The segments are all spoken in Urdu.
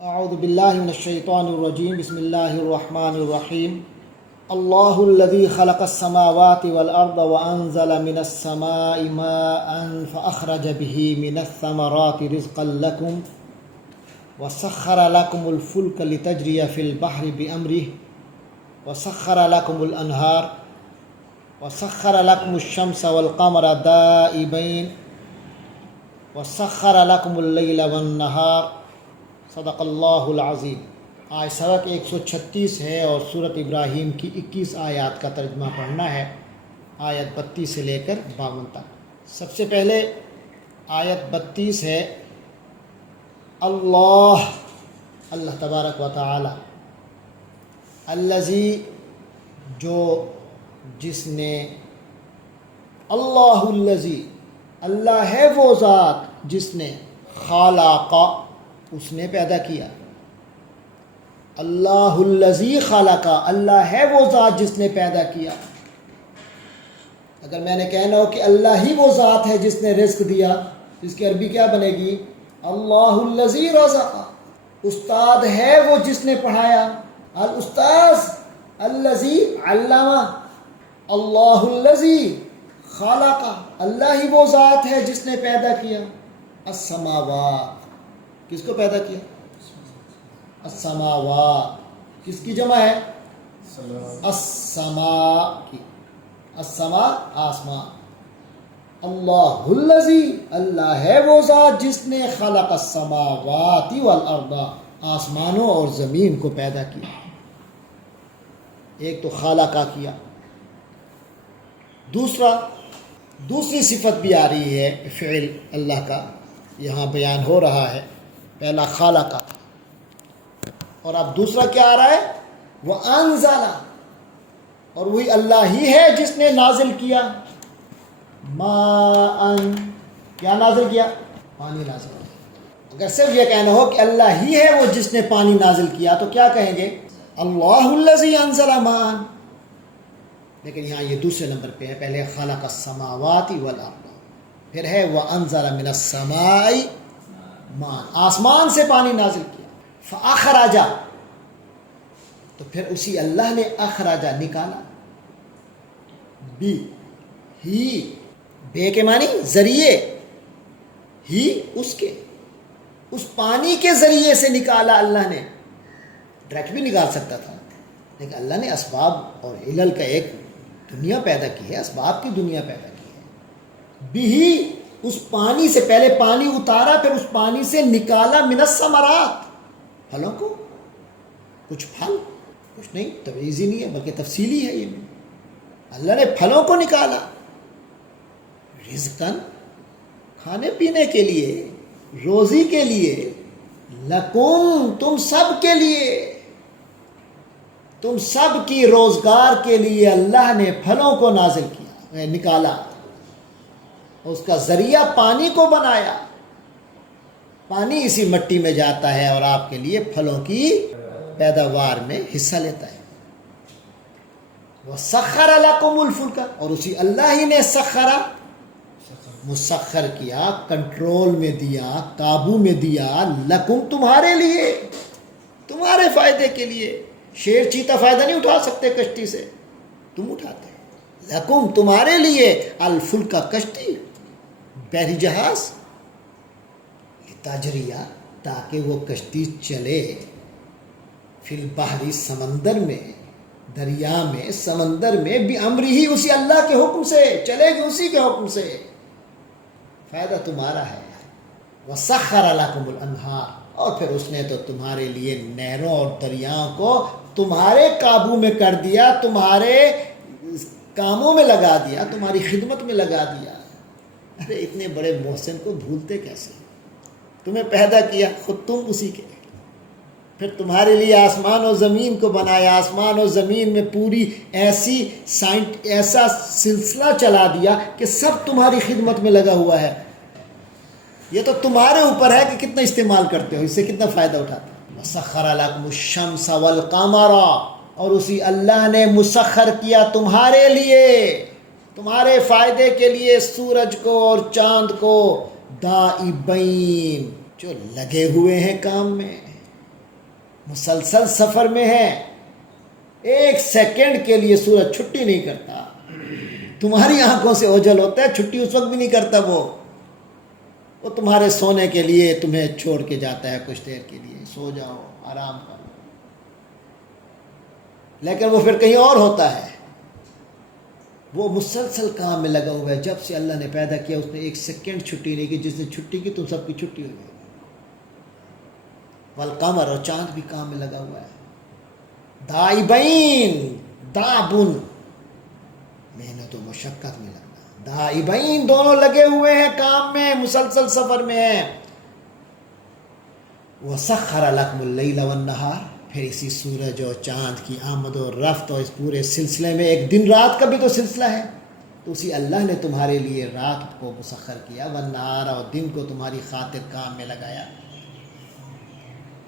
اعوذ باللہ من الشیطان الرجیم بسم اللہ الرحمن الرحیم اللہ الذی خلق السماوات والارض وانزل من السماء ماء فاخرج به من الثمرات رزقا لكم وسخر لكم الفلك لتجري في البحر بأمره وسخر لكم الانہار وسخر لكم الشمس والقمر دائبین وسخر لكم اللیل والنہار صدق اللہ العظیم۔ آج سبق 136 ہے اور سورۃ ابراہیم کی 21 آیات کا ترجمہ پڑھنا ہے، آیت 32 سے لے کر 52 تک۔ سب سے پہلے آیت 32 ہے اللہ تبارک و تعالی، الذی جو جس نے، اللہ الذی اللہ ہے وہ ذات جس نے، خلق اس نے پیدا کیا، اللہ الذی خلق اللہ ہے وہ ذات جس نے پیدا کیا۔ اگر میں نے کہنا ہو کہ اللہ ہی وہ ذات ہے جس نے رزق دیا، اس کی عربی کیا بنے گی؟ اللہ الذی رزق۔ استاد ہے وہ جس نے پڑھایا، الاستاذ الذی علم، اللہ الذی خلق اللہ ہی وہ ذات ہے جس نے پیدا کیا، السماوات کس کو پیدا کیا؟ السماوات کس کی جمع ہے؟ السماء کی، السماء آسمان۔ اللہ الذی اللہ ہے وہ ذات جس نے، خلق السماوات والارض آسمانوں اور زمین کو پیدا کیا۔ ایک تو خالقہ کیا، دوسری صفت بھی آ رہی ہے، فعل اللہ کا یہاں بیان ہو رہا ہے۔ پہلا خالقہ اور اب دوسرا کیا آ رہا ہے؟ وہ انزل، اور وہی اللہ ہی ہے جس نے نازل کیا، ماء کیا نازل کیا؟ پانی نازل کیا۔ اگر صرف یہ کہنا ہو کہ اللہ ہی ہے وہ جس نے پانی نازل کیا تو کیا کہیں گے؟ اللہ الذی انزل ماء، لیکن یہاں یہ دوسرے نمبر پہ ہے، پہلے خلق السماوات والارض، پھر ہے وانزل من السماء ماء، آسمان سے پانی نازل کیا، فاخرج تو پھر اسی اللہ نے اخرج نکالا، بے کے معنی ذریعے، ہی اس کے، اس پانی کے ذریعے سے نکالا اللہ نے۔ ڈائریکٹ بھی نکال سکتا تھا، لیکن اللہ نے اسباب اور علل کا ایک دنیا پیدا کی ہے، اسباب کی دنیا پیدا کی ہے۔ بھی اس پانی سے، پہلے پانی اتارا پھر اس پانی سے نکالا، من الثمرات پھلوں کو، کچھ پھل، کچھ نہیں، تبعیضی نہیں ہے بلکہ تفصیلی ہے یہ بھی۔ اللہ نے پھلوں کو نکالا، رزقاً کھانے پینے کے لیے، روزی کے لیے، لکم تم سب کے لیے، تم سب کی روزگار کے لیے اللہ نے پھلوں کو نازل کیا، نکالا، اس کا ذریعہ پانی کو بنایا۔ پانی اسی مٹی میں جاتا ہے اور آپ کے لیے پھلوں کی پیداوار میں حصہ لیتا ہے۔ وَسَخَّرَ لَكُمُ الْفُلْكَ اور اسی اللہ ہی نے مسخر کیا، کنٹرول میں دیا، قابو میں دیا، لکم تمہارے لیے، تمہارے فائدے کے لیے۔ شیر چیتا فائدہ نہیں اٹھا سکتے کشتی سے، تم اٹھاتے ہیں۔ لکم تمہارے لیے، الفلک کشتی، بحری جہاز، تاجریہ تاکہ وہ کشتی چلے، فی البحری سمندر میں، دریا میں، سمندر میں، بِأَمْرِهِ اسی اللہ کے حکم سے چلے گی، اسی کے حکم سے، فائدہ تمہارا ہے۔ وَسَخَّرَ لَكُمُ الْأَنْهَارَ اور پھر اس نے تو تمہارے لیے نہروں اور دریاؤں کو تمہارے قابو میں کر دیا، تمہارے کاموں میں لگا دیا، تمہاری خدمت میں لگا دیا۔ ارے اتنے بڑے محسن کو بھولتے کیسے؟ تمہیں پیدا کیا خود تم اسی کے، پھر تمہارے لیے آسمان و زمین کو بنایا، آسمان و زمین میں پوری ایسا سلسلہ چلا دیا کہ سب تمہاری خدمت میں لگا ہوا ہے۔ یہ تو تمہارے اوپر ہے کہ کتنا استعمال کرتے ہو، اس سے کتنا فائدہ اٹھاتے ہو۔ وَسَخَّرَ لَكُمُ الشَّمْسَ وَالْقَمَرَ اور اسی اللہ نے مسخر کیا تمہارے لیے، تمہارے فائدے کے لیے، سورج کو اور چاند کو، دائبین جو لگے ہوئے ہیں کام میں، مسلسل سفر میں ہیں، ایک سیکنڈ کے لیے سورج چھٹی نہیں کرتا۔ تمہاری آنکھوں سے اوجھل ہوتا ہے، چھٹی اس وقت بھی نہیں کرتا، وہ تمہارے سونے کے لیے تمہیں چھوڑ کے جاتا ہے کچھ دیر کے لیے، سو جاؤ، آرام کرو، لیکن وہ پھر کہیں اور ہوتا ہے۔ وہ مسلسل کام میں لگا ہوا ہے، جب سے اللہ نے پیدا کیا اس نے ایک سیکنڈ چھٹی نہیں کی، جس نے چھٹی کی تم سب کی چھٹی ہو گئی۔ والقمر، اور چاند بھی کام میں لگا ہوا ہے۔ دائبین، دابن، محنت و مشقت میں لگنا، دائبین، دونوں لگے ہوئے ہیں کام میں، مسلسل سفر میں ہیں۔ وَسَخَّرَ لَكُمُ اللَّيْلَ وَالنَّهَارَ، پھر اسی سورج اور چاند کی آمد و رفت اور اس پورے سلسلے میں ایک دن رات کا بھی تو سلسلہ ہے، تو اسی اللہ نے تمہارے لیے رات کو مسخر کیا، والنہار، اور دن کو تمہاری خاطر کام میں لگایا۔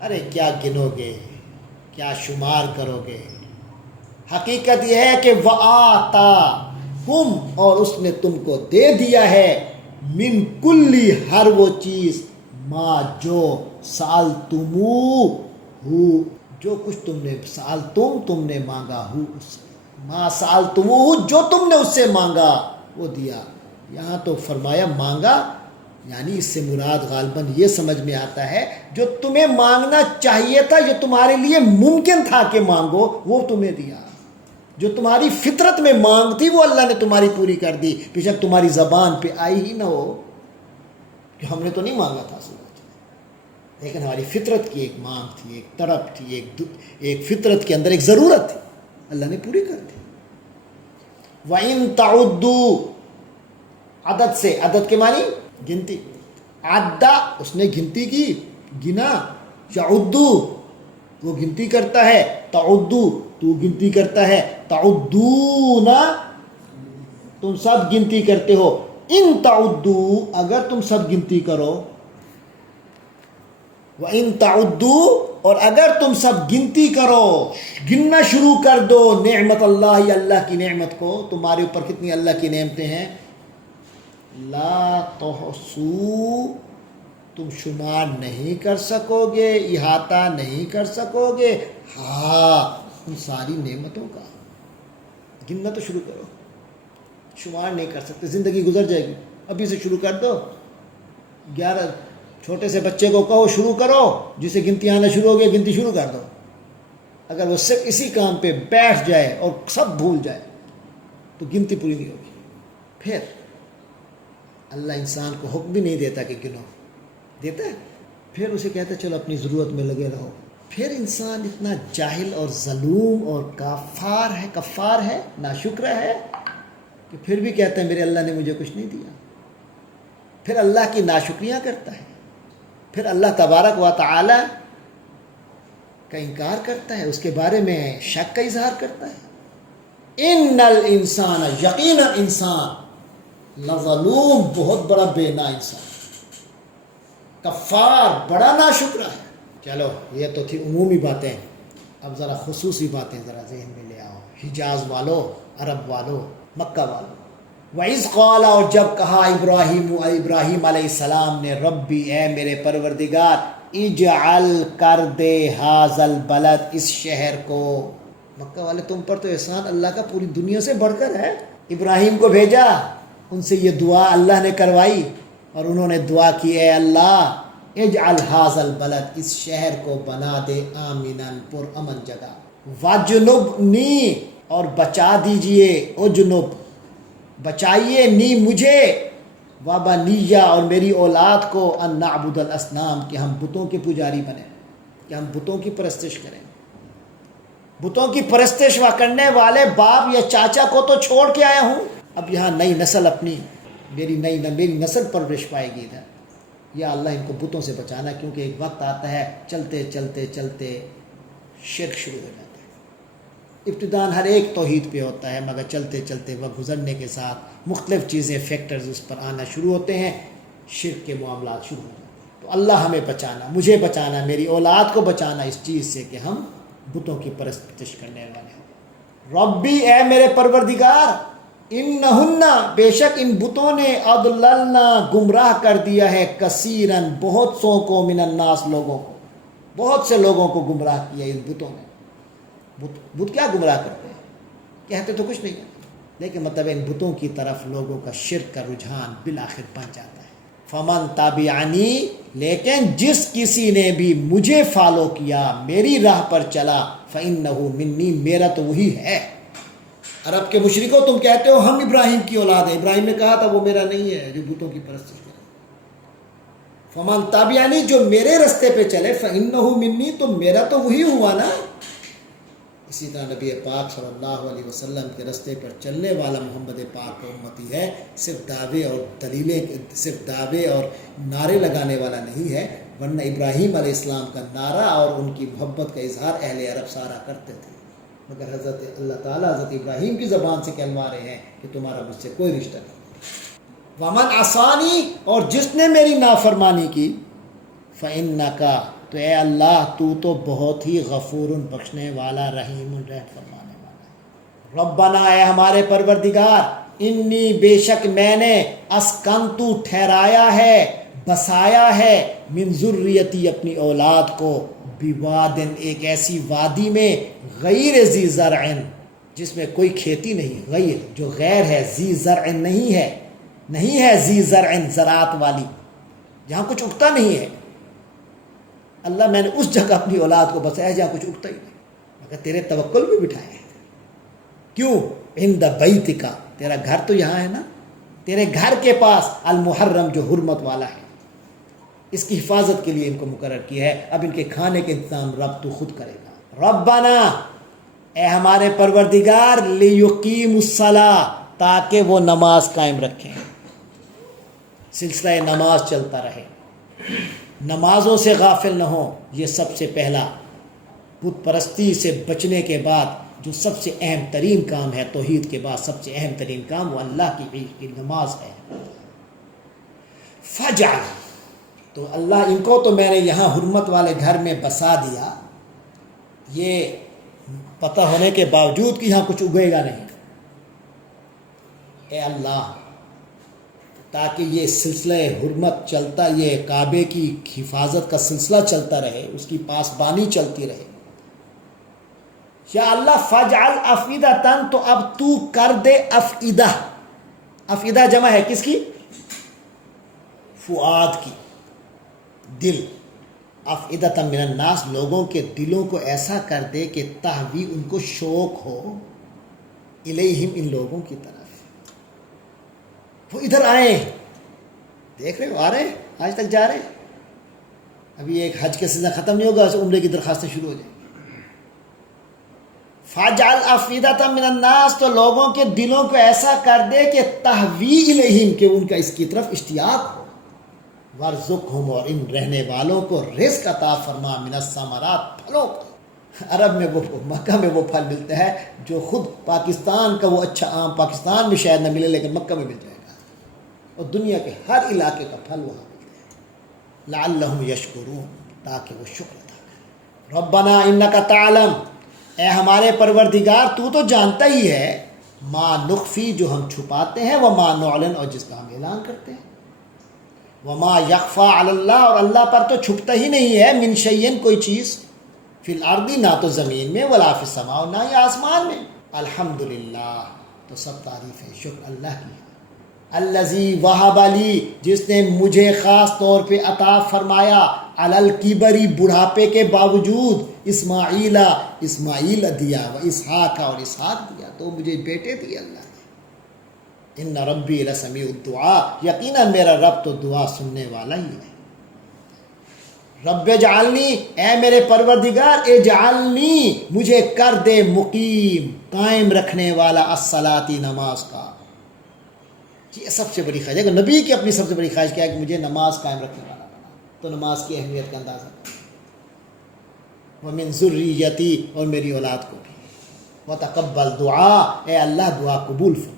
ارے کیا گنو گے، کیا شمار کرو گے؟ حقیقت یہ ہے کہ وَآتَاكُمْ، اور اس نے تم کو دے دیا ہے، من کلی، ہر وہ چیز، ما، جو، سألتموہ، جو کچھ تم نے تم نے مانگا، ہو، اس ما سألتموہ، جو تم نے اس سے مانگا وہ دیا۔ یہاں تو فرمایا مانگا، یعنی اس سے مراد غالباً یہ سمجھ میں آتا ہے جو تمہیں مانگنا چاہیے تھا، جو تمہارے لیے ممکن تھا کہ مانگو، وہ تمہیں دیا۔ جو تمہاری فطرت میں مانگ تھی وہ اللہ نے تمہاری پوری کر دی، بے شک تمہاری زبان پہ آئی ہی نہ ہو کہ ہم نے تو نہیں مانگا تھا سورج، لیکن ہماری فطرت کی ایک مانگ تھی، ایک طرف تھی، ایک فطرت کے اندر ایک ضرورت تھی، اللہ نے پوری کر دی۔ وَإِن تَعُدُّوا، عدد سے، عدد کے معنی گنتی، عدّا، اس نے گنتی کی، گنا، یعدو، وہ گنتی کرتا ہے، تعدو، تو گنتی کرتا ہے، تعدون، تم سب گنتی کرتے ہو، ان تعدو، اگر تم سب گنتی کرو، وَإِن تَعُدُّوا، اور اگر تم سب گنتی کرو، گننا شروع کر دو، نعمت اللہ، اللہ کی نعمت کو، تمہارے اوپر کتنی اللہ کی نعمتیں ہیں، لا تحصوا، تم شمار نہیں کر سکو گے، احاطہ نہیں کر سکو گے، ہاں، ان ساری نعمتوں کا گننا تو شروع کرو، شمار نہیں کر سکتے، زندگی گزر جائے گی، ابھی سے شروع کر دو۔ 11 چھوٹے سے بچے کو کہو شروع کرو، جسے گنتی آنا شروع ہو گئی گنتی شروع کر دو، اگر وہ صرف اسی کام پہ بیٹھ جائے اور سب بھول جائے تو گنتی پوری نہیں ہوگی۔ پھر اللہ انسان کو حکم بھی نہیں دیتا کہ گنو، دیتا ہے، پھر اسے کہتا ہے چلو اپنی ضرورت میں لگے رہو۔ پھر انسان اتنا جاہل اور ظلوم اور کفار ہے، ناشکر ہے کہ پھر بھی کہتا ہے میرے اللہ نے مجھے کچھ نہیں دیا، پھر اللہ کی ناشکریاں کرتا ہے، پھر اللہ تبارک و تعالی کا انکار کرتا ہے، اس کے بارے میں شک کا اظہار کرتا ہے۔ ان الانسان، یقینا انسان، لظلوم، بہت بڑا بے نا انسان، کفار، بڑا ناشکرا ہے۔ چلو یہ تو تھی عمومی باتیں، اب ذرا خصوصی باتیں ذرا ذہن میں لے آؤ، حجاز والو، عرب والو، مکہ والو۔ وَإِذْ قَالَ، اور جب کہا ابراہیم علیہ السلام نے، ربی، اے میرے پروردگار، اجعل، کر دے، ھذا البلد، اس شہر کو، مکہ والے تم پر تو احسان اللہ کا پوری دنیا سے بڑھ کر ہے۔ ابراہیم کو بھیجا، ان سے یہ دعا اللہ نے کروائی، اور انہوں نے دعا کی، اے اللہ اجعل ھذا البلد، اس شہر کو بنا دے، آمنا، پر امن جگہ، وجنبنی، اور بچا دیجئے، اجنب، بچائیے، نی، مجھے، وبنیہ، اور میری اولاد کو، ان نعبد الاصنام، کہ ہم بتوں کے پجاری بنیں، کہ ہم بتوں کی پرستش کریں۔ بتوں کی پرستش کرنے والے باپ یا چاچا کو تو چھوڑ کے آیا ہوں، اب یہاں نئی نسل اپنی، میری نسل پرورش پائے گی ادھر، یا اللہ ان کو بتوں سے بچانا، کیونکہ ایک وقت آتا ہے چلتے چلتے چلتے شرک شروع ہو جاتا ہے۔ ابتداءً ہر ایک توحید پہ ہوتا ہے، مگر چلتے چلتے وقت گزرنے کے ساتھ مختلف چیزیں، فیکٹرز اس پر آنا شروع ہوتے ہیں، شرک کے معاملات شروع ہو جاتے ہیں۔ تو اللہ ہمیں بچانا، مجھے بچانا، میری اولاد کو بچانا اس چیز سے کہ ہم بتوں کی پرستش کرنے والے ہیں۔ ربی، اے میرے پروردگار، انہن، بے شک ان بتوں نے، اضللنا، گمراہ کر دیا ہے، کثیرن، بہت سو کو، من الناس، لوگوں کو، بہت سے لوگوں کو گمراہ کیا ان بتوں نے. بت کیا گمراہ کرتے ہیں؟ کہتے تو کچھ نہیں ہے، لیکن مطلب ان بتوں کی طرف لوگوں کا شرک کا رجحان بالآخر بن جاتا ہے. فمن تابعنی، لیکن جس کسی نے بھی مجھے فالو کیا، میری راہ پر چلا، فإنہ منی، میرا تو وہی ہے. عرب کے مشرکوں تم کہتے ہو ہم ابراہیم کی اولاد ہیں، ابراہیم نے کہا تھا وہ میرا نہیں ہے جو بتوں کی پرستش کرے. فمن تابعنی، جو میرے رستے پہ چلے، فإنہ منی، تو میرا تو وہی ہوا نا. اسی طرح نبی پاک صلی اللہ علیہ وسلم کے رستے پر چلنے والا محمد پاک کا امتی ہے. صرف دعوے اور نعرے لگانے والا نہیں ہے، ورنہ ابراہیم علیہ السلام کا نعرہ اور ان کی محبت کا اظہار اہل عرب سارا کرتے تھے. مگر حضرت اللہ تعالیٰ حضرت ابراہیم کی زبان سے کہلوا رہے ہیں کہ تمہارا مجھ سے کوئی رشتہ نہیں. ومن عصانی، اور جس نے میری نافرمانی کی، فإنک، تو اے اللہ تو بہت ہی غفور، بخشنے والا، رحیم، رحم فرمانے والا. ربنا، اے ہمارے پروردگار، انی، بے شک میں نے، اسکنتو، ٹھہرایا ہے، بسایا ہے، من ذریتی، اپنی اولاد کو، بوادن، ایک ایسی وادی میں، غیر ذی زرع، جس میں کوئی کھیتی نہیں، غیر جو غیر ہے، ذی زرع نہیں ہے ذی زرع، زراعت والی، جہاں کچھ اگتا نہیں ہے. اللہ میں نے اس جگہ اپنی اولاد کو بسایا جہاں کچھ اگتا ہی نہیں، مگر تیرے توکل بھی بٹھائے ہیں. کیوں؟ عند بیتک، تیرا گھر تو یہاں ہے نا، تیرے گھر کے پاس، المحرم، جو حرمت والا ہے. اس کی حفاظت کے لیے ان کو مقرر کیا ہے. اب ان کے کھانے کے انتظام رب تو خود کرے گا. ربنا، اے ہمارے پروردگار، لیقیموا الصلاۃ، تاکہ وہ نماز قائم رکھیں، سلسلہ نماز چلتا رہے، نمازوں سے غافل نہ ہوں. یہ سب سے پہلا بت پرستی سے بچنے کے بعد جو سب سے اہم ترین کام ہے، توحید کے بعد سب سے اہم ترین کام وہ اللہ کی نماز ہے. فجعل، تو اللہ ان کو تو میں نے یہاں حرمت والے گھر میں بسا دیا، یہ پتہ ہونے کے باوجود کہ یہاں کچھ اگے گا نہیں. اے اللہ، تاکہ یہ سلسلہ حرمت چلتا، یہ کعبے کی حفاظت کا سلسلہ چلتا رہے، اس کی پاسبانی چلتی رہے. یا اللہ، فجعل افئدۃ، تو اب تو کر دے افئدہ. افئدہ جمع ہے کس کی؟ فؤاد کی، دل. افئدۃ من الناس، لوگوں کے دلوں کو ایسا کر دے کہ تہوی، ان کو شوق ہو، الیہم، ان لوگوں کی طرف، وہ ادھر آئیں. دیکھ رہے ہو، آ رہے ہیں، آج تک جا رہے ہیں. ابھی ایک حج کا سیزن ختم نہیں ہوگا، عمرے کی درخواستیں شروع ہو جائیں. فجعل افئدۃ من الناس، تو لوگوں کے دلوں کو ایسا کر دے کہ تہوی الیہم، کہ ان کا اس کی طرف اشتیاق ہو. وارزقہم، اور ان رہنے والوں کو رزق عطا فرما، من الثمرات، پھلوں کا. عرب میں وہ، مکہ میں وہ پھل ملتا ہے جو خود پاکستان کا وہ اچھا آم پاکستان میں شاید نہ ملے، لیکن مکہ میں مل جائے گا، اور دنیا کے ہر علاقے کا پھل وہاں ملتا ہے. لعلہم یشکرون، تاکہ وہ شکر ادا کریں. ربنا انک تعلم، اے ہمارے پروردگار تو جانتا ہی ہے، ما نخفی، جو ہم چھپاتے ہیں، وما نعلن، اور جس کا ہم اعلان کرتے ہیں. وما یخفی علی اللہ، اور اللہ پر تو چھپتا ہی نہیں ہے، من شیء، کوئی چیز، فی الارض، نہ تو زمین میں، ولا فی السماء، اور نہ ہی آسمان میں. الحمدللہ، تو سب تعریف ہے، شکر اللہ کی ہے. الذی وہب لی، جس نے مجھے خاص طور پہ عطا فرمایا، علی الکبری، بڑھاپے کے باوجود، اسماعیل دیا، و اسحاق، اور اسحاق دیا، تو مجھے بیٹے دیے اللہ نے. ان ربی لسمیع الدعاء، یقیناً میرا رب تو دعا سننے والا ہی ہے. رب اجعلنی، اے میرے پروردگار، اجعلنی، مجھے کر دے، مقیم، قائم رکھنے والا، الصلاۃ، نماز کا. یہ سب سے بڑی خواہش ہے کہ نبی کی اپنی سب سے بڑی خواہش کیا ہے کہ مجھے نماز قائم رکھنے والا بنا. تو نماز کی اہمیت کا اندازہ کریں. ومن ذریتی، اور میری اولاد کو بھی. وتقبل دعا، اے اللہ دعا قبول فرما.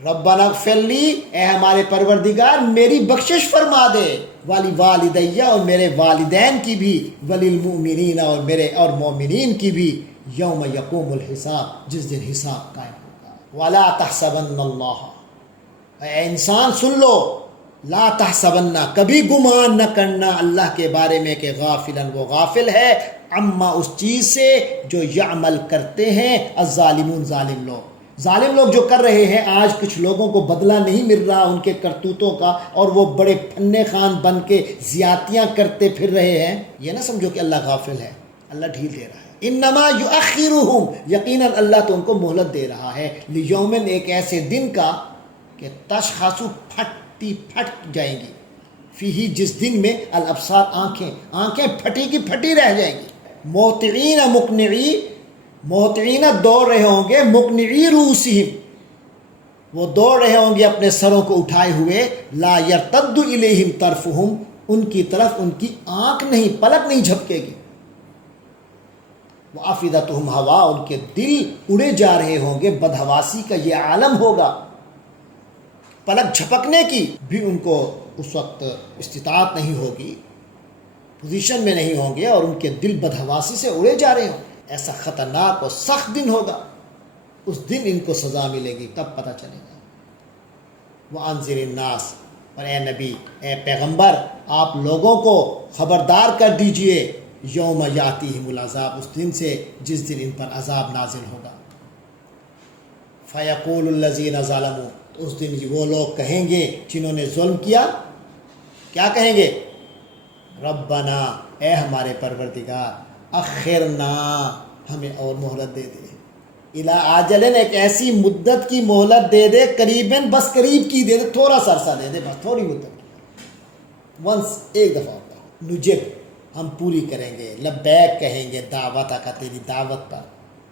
ربنا اغفر لی، اے ہمارے پروردگار میری بخشش فرما دے، والی والدیہ، اور میرے والدین کی بھی، وللمؤمنین، اور مومنین کی بھی، یوم یقوم الحساب، جس دن حساب قائم ہوگا. ولا تحسبن اللہ، اے انسان سن لو، لا تحسبنا، کبھی گمان نہ کرنا اللہ کے بارے میں کہ غافلاً وہ غافل ہے، عما اس چیز سے جو یعمل کرتے ہیں الظالمون ظالم لوگ جو کر رہے ہیں۔ آج کچھ لوگوں کو بدلہ نہیں مل رہا ان کے کرتوتوں کا، اور وہ بڑے پھنے خان بن کے زیادتیاں کرتے پھر رہے ہیں۔ یہ نہ سمجھو کہ اللہ غافل ہے، اللہ ڈھیل دے رہا ہے۔ انما یؤخرہم، یقیناً اللہ تو ان کو مہلت دے رہا ہے، لیومن، ایک ایسے دن کا کہ تشخص پھٹ جائیں گی، فیہ، جس دن میں الابصار، آنکھیں پھٹی کی پھٹی رہ جائیں گی۔ مہطعین دوڑ رہے ہوں گے، مقنعی رؤوسہم، وہ دوڑ رہے ہوں گے اپنے سروں کو اٹھائے ہوئے، لا یرتد الیہم طرفہم، ان کی طرف ان کی آنکھ نہیں، پلک نہیں جھپکے گی۔ وافئدتہم ہوا، ان کے دل اڑے جا رہے ہوں گے، بدحواسی کا یہ عالم ہوگا، پلک جھپکنے کی بھی ان کو اس وقت استطاعت نہیں ہوگی، پوزیشن میں نہیں ہوں گے، اور ان کے دل بدحواسی سے اڑے جا رہے ہوں گے۔ ایسا خطرناک اور سخت دن ہوگا، اس دن ان کو سزا ملے گی، تب پتہ چلے گا۔ وانذر الناس، اور اے نبی، اے پیغمبر، آپ لوگوں کو خبردار کر دیجئے، یوم یاتیہم العذاب، اس دن سے جس دن ان پر عذاب نازل ہوگا۔ فیقول الذین ظلموا، اس دن وہ لوگ کہیں گے جنہوں نے ظلم کیا، کیا کہیں گے؟ ربنا، اے ہمارے پروردگار، اخرنا، ہمیں اور مہلت دے دے، الی آجلن، ایک ایسی مدت کی مہلت دے دے، قریباً، بس قریب کی دے دے، تھوڑا سا عرصہ دے دے، بس تھوڑی مدت، ونس، ایک دفعہ ہوگا، نجب، ہم پوری کریں گے، لبیک کہیں گے، دعوت کا، تیری دعوت پر،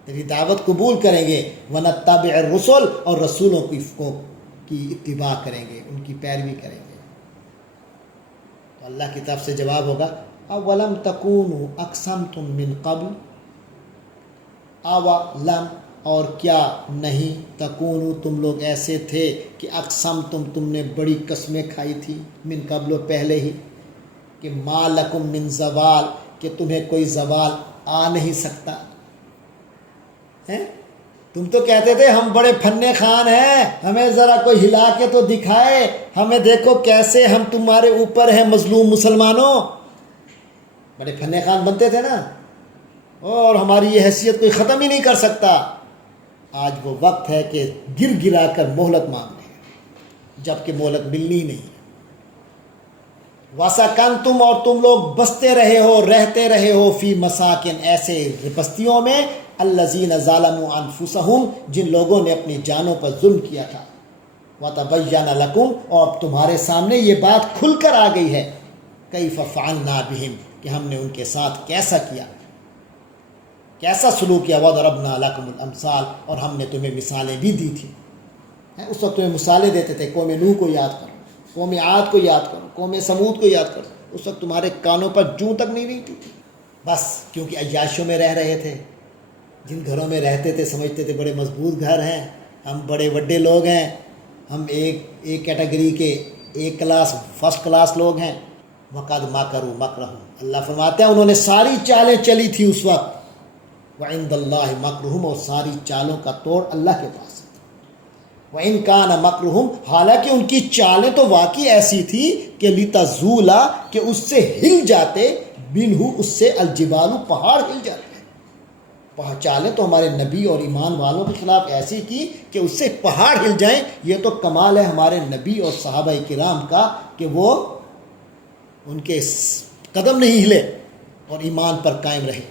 تیری دعوت قبول کریں گے، ونتبع الرسل، اور رسولوں کی اتباع کریں گے، ان کی پیروی کریں گے۔ تو اللہ کی طرف سے جواب ہوگا، اولم تکونوا اقسمتم من قبل، اولم، اور کیا نہیں، تکونوا، تم لوگ ایسے تھے کہ تم نے بڑی قسمیں کھائی تھی، من قبل، پہلے ہی، کہ ما لکم من زوال، کہ تمہیں کوئی زوال آ نہیں سکتا ہے۔ تم تو کہتے تھے ہم بڑے پھنے خان ہیں، ہمیں ذرا کوئی ہلا کے تو دکھائے، ہمیں دیکھو کیسے ہم تمہارے اوپر ہیں مظلوم مسلمانوں، بڑے پھنے خان بنتے تھے نا، اور ہماری یہ حیثیت کوئی ختم ہی نہیں کر سکتا۔ آج وہ وقت ہے کہ گر گرا کر مہلت مانگنے ہیں، جبکہ مہلت ملنی ہی نہیں۔ وَسَكَنْتُمْ، اور تم لوگ بستے رہے ہو، رہتے رہے ہو، فی مساکن، ایسے بستیوں میں، الذین ظلموا انفسہم، جن لوگوں نے اپنی جانوں پر ظلم کیا تھا، وَتَبَيَّنَ لَكُمْ، اور اب تمہارے سامنے یہ بات کھل کر آ گئی ہے، کیف فعلنا بہم، کہ ہم نے ان کے ساتھ کیسا کیا، کیسا سلوک کیا، وَضَرَبْنَا لَكُمُ الْأَمْثَالَ، اور ہم نے تمہیں مثالیں بھی دی تھیں۔ اس وقت تمہیں مثالیں دیتے تھے، قوم نوح کو یاد کرو، قوم عاد کو یاد کرو، قوم سمود کو یاد کرو، اس وقت تمہارے کانوں پر جوں تک نہیں رہتی تھی، بس کیونکہ عیاشوں میں رہ رہے تھے، جن گھروں میں رہتے تھے سمجھتے تھے بڑے مضبوط گھر ہیں، ہم بڑے بڑے لوگ ہیں، ہم ایک کیٹیگری کے، ایک کلاس، فرسٹ کلاس لوگ ہیں۔ وَقَدْ مَكَرُوا مَكْرَهُمْ، اللہ فرماتے ہیں انہوں نے ساری چالیں چلی تھی اس وقت، وَعِنْدَ اللَّهِ مَكْرُهُمْ، اور ساری چالوں کا توڑ اللہ کے پاس ہے۔ وَإِنْ كَانَ مَكْرُهُمْ، حالانکہ ان کی چالیں تو واقعی ایسی تھی کہ لِتَزُولَ، کہ اس سے ہل جاتے، مِنْهُ، اس سے، الجبال، پہاڑ ہل جاتے ہیں۔ چالیں تو ہمارے نبی اور ایمان والوں کے خلاف ایسی کی کہ اس سے پہاڑ ہل جائیں۔ یہ تو کمال ہے ہمارے نبی اور صحابہ کرام کا کہ وہ ان کے قدم نہیں ہلے اور ایمان پر قائم رہے۔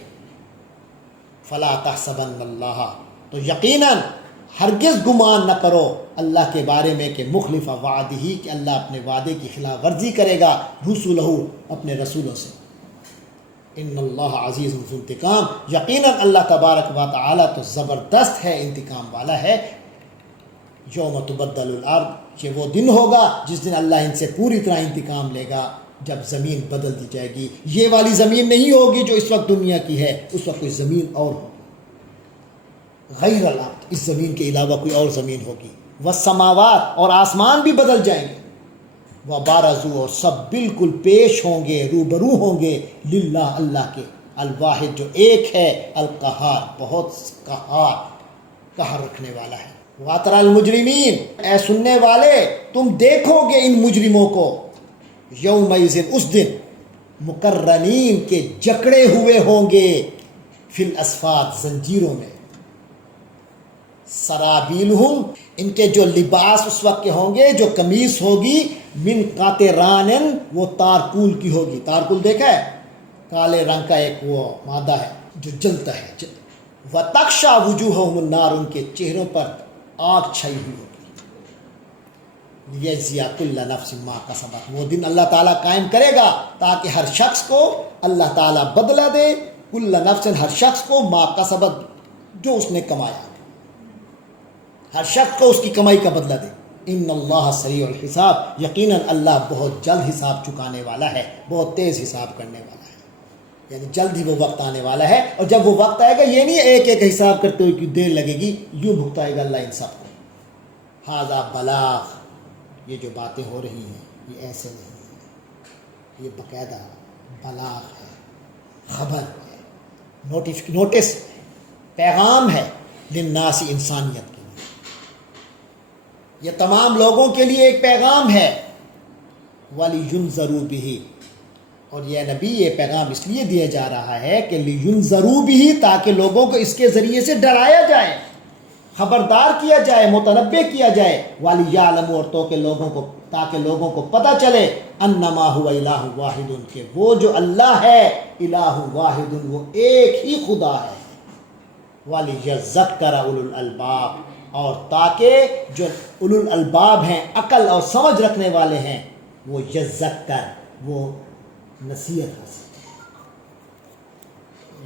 فلا تحسبن اللہ، تو یقیناً ہرگز گمان نہ کرو اللہ کے بارے میں کہ مخلف وعدہ، کہ اللہ اپنے وعدے کی خلاف ورزی کرے گا، رسولہ، اپنے رسولوں سے۔ ان اللہ عزیز ذو انتقام، یقیناً اللہ تبارک و تعالیٰ تو زبردست ہے، انتقام والا ہے۔ یوم تبدل الارض، یہ وہ دن ہوگا جس دن اللہ ان سے پوری طرح انتقام لے گا، جب زمین بدل دی جائے گی۔ یہ والی زمین نہیں ہوگی جو اس وقت دنیا کی ہے، اس وقت کوئی زمین اور ہوگی، غیر الارض، اس زمین کے علاوہ کوئی اور زمین ہوگی۔ والسماوات، اور آسمان بھی بدل جائیں گے۔ وبارزوا، اور سب بالکل پیش ہوں گے، روبرو ہوں گے، للہ، اللہ کے، الواحد، جو ایک ہے، القہار، بہت قہار، قہر رکھنے والا ہے۔ وَتَرَى الْمُجْرِمِينَ، اے سننے والے تم دیکھو گے ان مجرموں کو، یومئذ اس دن، مقرنین کے جکڑے ہوئے ہوں گے، فی الاسفاد زنجیروں میں، سرابیلہم ان کے جو لباس اس وقت کے ہوں گے، جو قمیص ہوگی، من قطران وہ تارکول کی ہوگی۔ تارکول دیکھا ہے؟ کالے رنگ کا ایک وہ مادہ ہے جو جلتا ہے۔ وَتَغْشَىٰ وُجُوهَهُمُ النَّارُ ان کے چہروں پر آگ چھائی ہوئی ہوگی۔ لِيَجْزِيَ كُلَّ نَفْسٍ مَّا كَسَبَتْ، وہ دن اللہ تعالیٰ قائم کرے گا تاکہ ہر شخص کو اللہ تعالیٰ بدلہ دے، کل نفس ہر شخص کو، ما کسبت جو اس نے کمایا، ہر شخص کو اس کی کمائی کا بدلہ دے۔ ان اللہ سریع الحساب، یقیناً اللہ بہت جلد حساب چکانے والا ہے، بہت تیز حساب کرنے والا ہے، یعنی جلد ہی وہ وقت آنے والا ہے۔ اور جب وہ وقت آئے گا یہ نہیں ایک ایک حساب کرتے ہوئے کہ دیر لگے گی، یوں بھگتائے گا اللہ ان سب کو۔ ھذا بلاغ، یہ جو باتیں ہو رہی ہیں یہ ایسے نہیں ہیں، یہ باقاعدہ بلاغ ہے، خبر ہے، نوٹس پیغام ہے، للناس انسانیت کے لیے، یہ تمام لوگوں کے لیے ایک پیغام ہے۔ وَلِيُنذَرُوا بِهِ، اور یہ نبی یہ پیغام اس لیے دیا جا رہا ہے کہ لِيُنذَرُوا بِهِ، تاکہ لوگوں کو اس کے ذریعے سے ڈرایا جائے، خبردار کیا جائے، متنبہ کیا جائے، وَلِيَعْلَمُوا، اور تاکہ لوگوں کو پتہ چلے، انما هو الہ واحد، کہ وہ جو اللہ ہے، الہ واحد، وہ ایک ہی خدا ہے، وَلِيَذَّكَّرَ أُولُو الْأَلْبَابِ، اور تاکہ جو اولو الالباب ہیں، عقل اور سمجھ رکھنے والے ہیں، وہ یذکر، وہ نصیحت حاصل کریں۔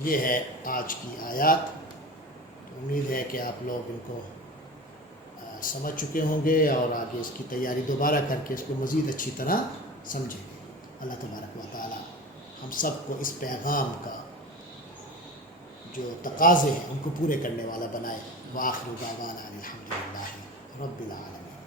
یہ ہے آج کی آیات، امید ہے کہ آپ لوگ ان کو سمجھ چکے ہوں گے اور آگے اس کی تیاری دوبارہ کر کے اس کو مزید اچھی طرح سمجھیں گے۔ اللہ تبارک و تعالی ہم سب کو اس پیغام کا جو تقاضے ہیں ان کو پورے کرنے والا بنائے۔ وآخر دعوانا الحمدللہ رب العالمین۔